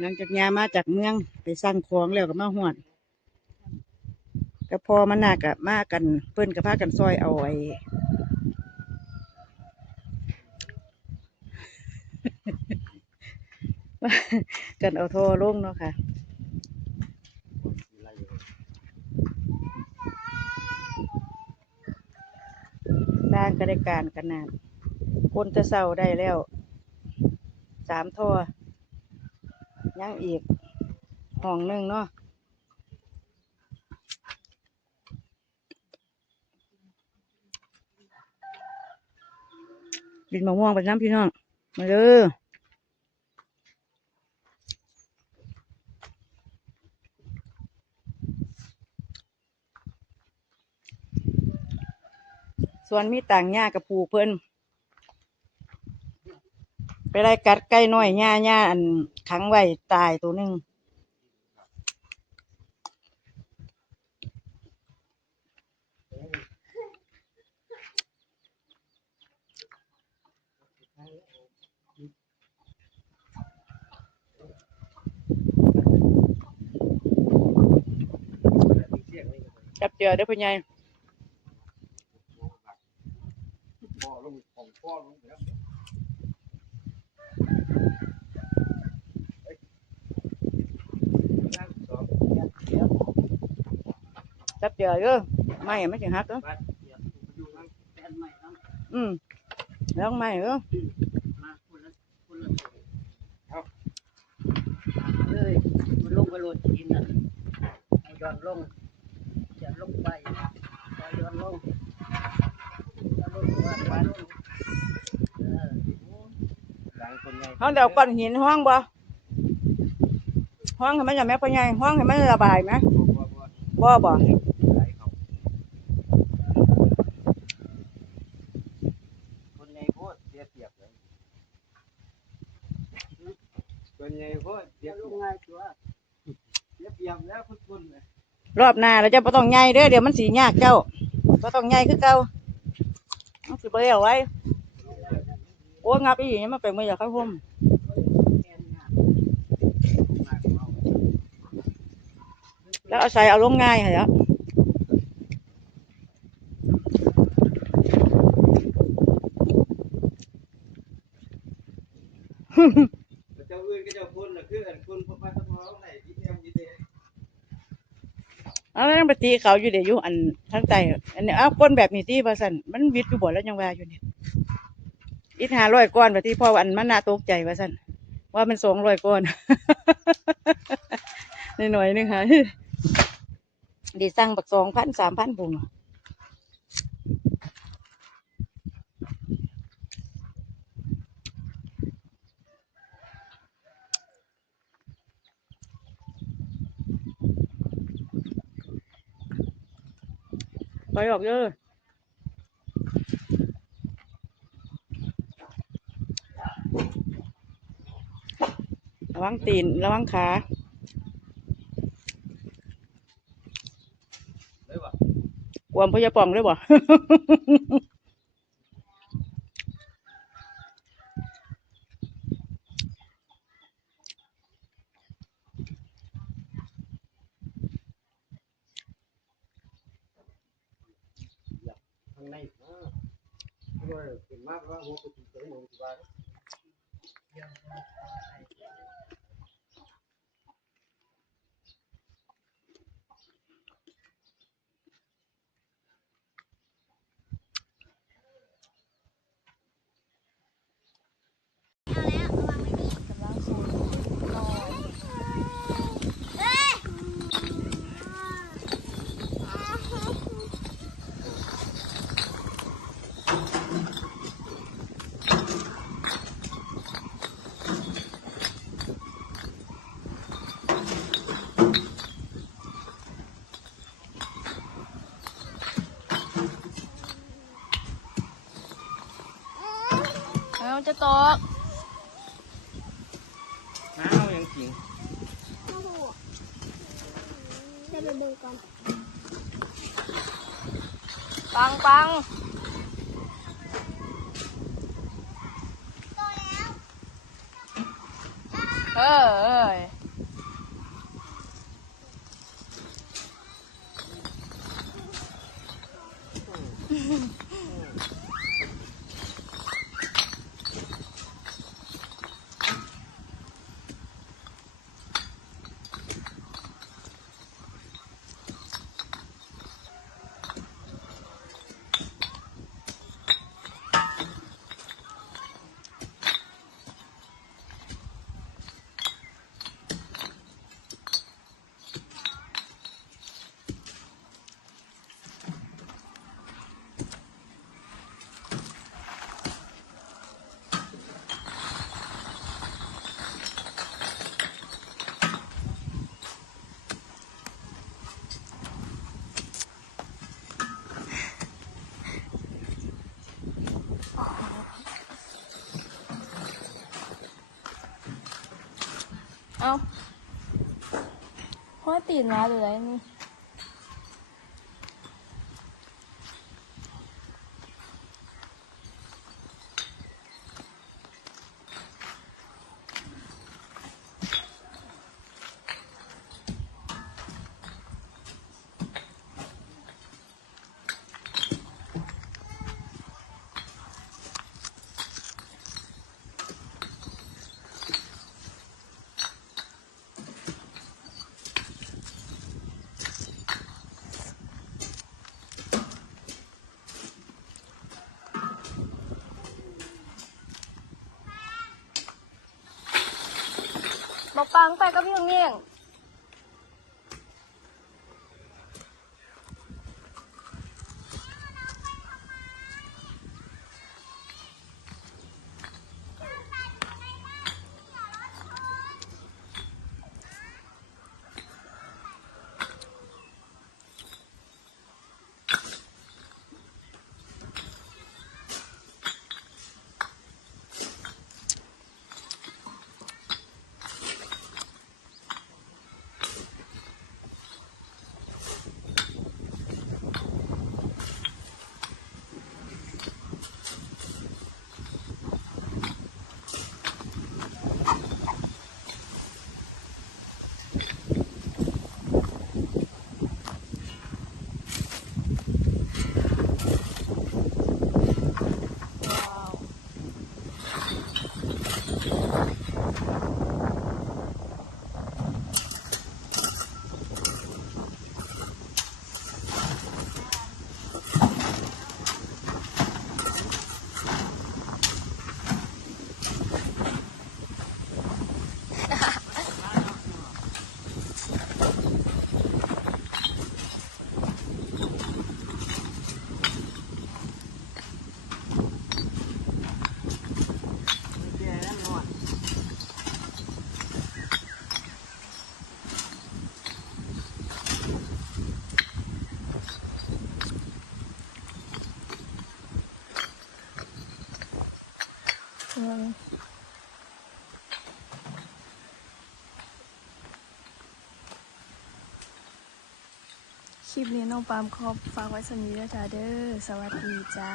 หลังจากยามาจากเมืองไปสั่งของแล้วก็มาหวดก็พอมันหนักอะมากันเพิ่นกับพากันซอยเอาไอ้กันเอาโทรลงเนาะค่ะสร้างก็ได้การขนาดคนจะเศร้าได้แล้วสามท่อ ยังอีกห้องหนึ่งเนาะบินมะม่วงไปน้ำพี่น้อง มาเด้อส่วนมีต่างหญ้ากับผูเพิ่น ไปไล่กัดไก่น้อยหญ้าหญ้าอันขังไว้ตายตัวหนึ่งจับเจอเด้พ่อใหญ่ จับเจอเด้อไม่ไม่ถึงหักเด้ออืมแล้วไม่เด้อเลยมันลงไปโรดกินน่ะย้อนลงจะลงไปย้อนลงเอางเออห้องเดี๋ยวก้อนหินห้องบ่ห้องให้มันจะแม่พ่อใหญ่ห้องให้มันระบายไหมบ่บ่ คนใหญ่โพดเสียเปรียบเลยคน ใหญ่โพดเสียจะลงง่ายตัวเสียเปรียบแล้วคุณคุณรอบหน้าเราจะบ่ต้องใหญ่เด้อเดี๋ยวมันสียากเจ้าบ่ต้องใหญ่คือเก่ามันสิบ่เอาไว้โอ้งับอีหยังมาเป็นมืออยากเข้าห่มแล้วเอาใส่เอาลงง่ายเหรอเจ้าอื่น ก็เจ้าคุณน่ะคืออันคุณพระพัฒน์พระไหนที่เทียมยี่เดเอาแล้วยังไปตีเขาอยู่เดี๋ยวอยู่อันทางใต้อันนี้เอาก้นแบบนี้ตีว่าสันมันวิดอยู่บ่แล้วยังว่าอยู่เนี่ยอีหาร้อยก้อนว่าที่พ่ออันมันน่าตกใจว่าสันว่ามันสองร้อยก้อนหน่อยๆหนึงค่ะดีสั่งบักสองพันสามพันบุง ไปออกเยอะระวังตีน ระวังขาเลยว่ะกวมพยาป่องเลยบ่ ข้างในอ่า เพราะว่าเป็นมากว่าหัวกุฏิตัวหนึ่งที่บาท อาจะตกน้าวยังจริงได้ไปเบิ่งก่อนปังปังเออเอ้ย เอาพ่อตีนมาหรืออะไรนี่ ปังไปกับพี่เมียง คลิปนี้น้องปามขอบฝากไว้สำนีด้วยจ้าเด้อ สวัสดีจ้า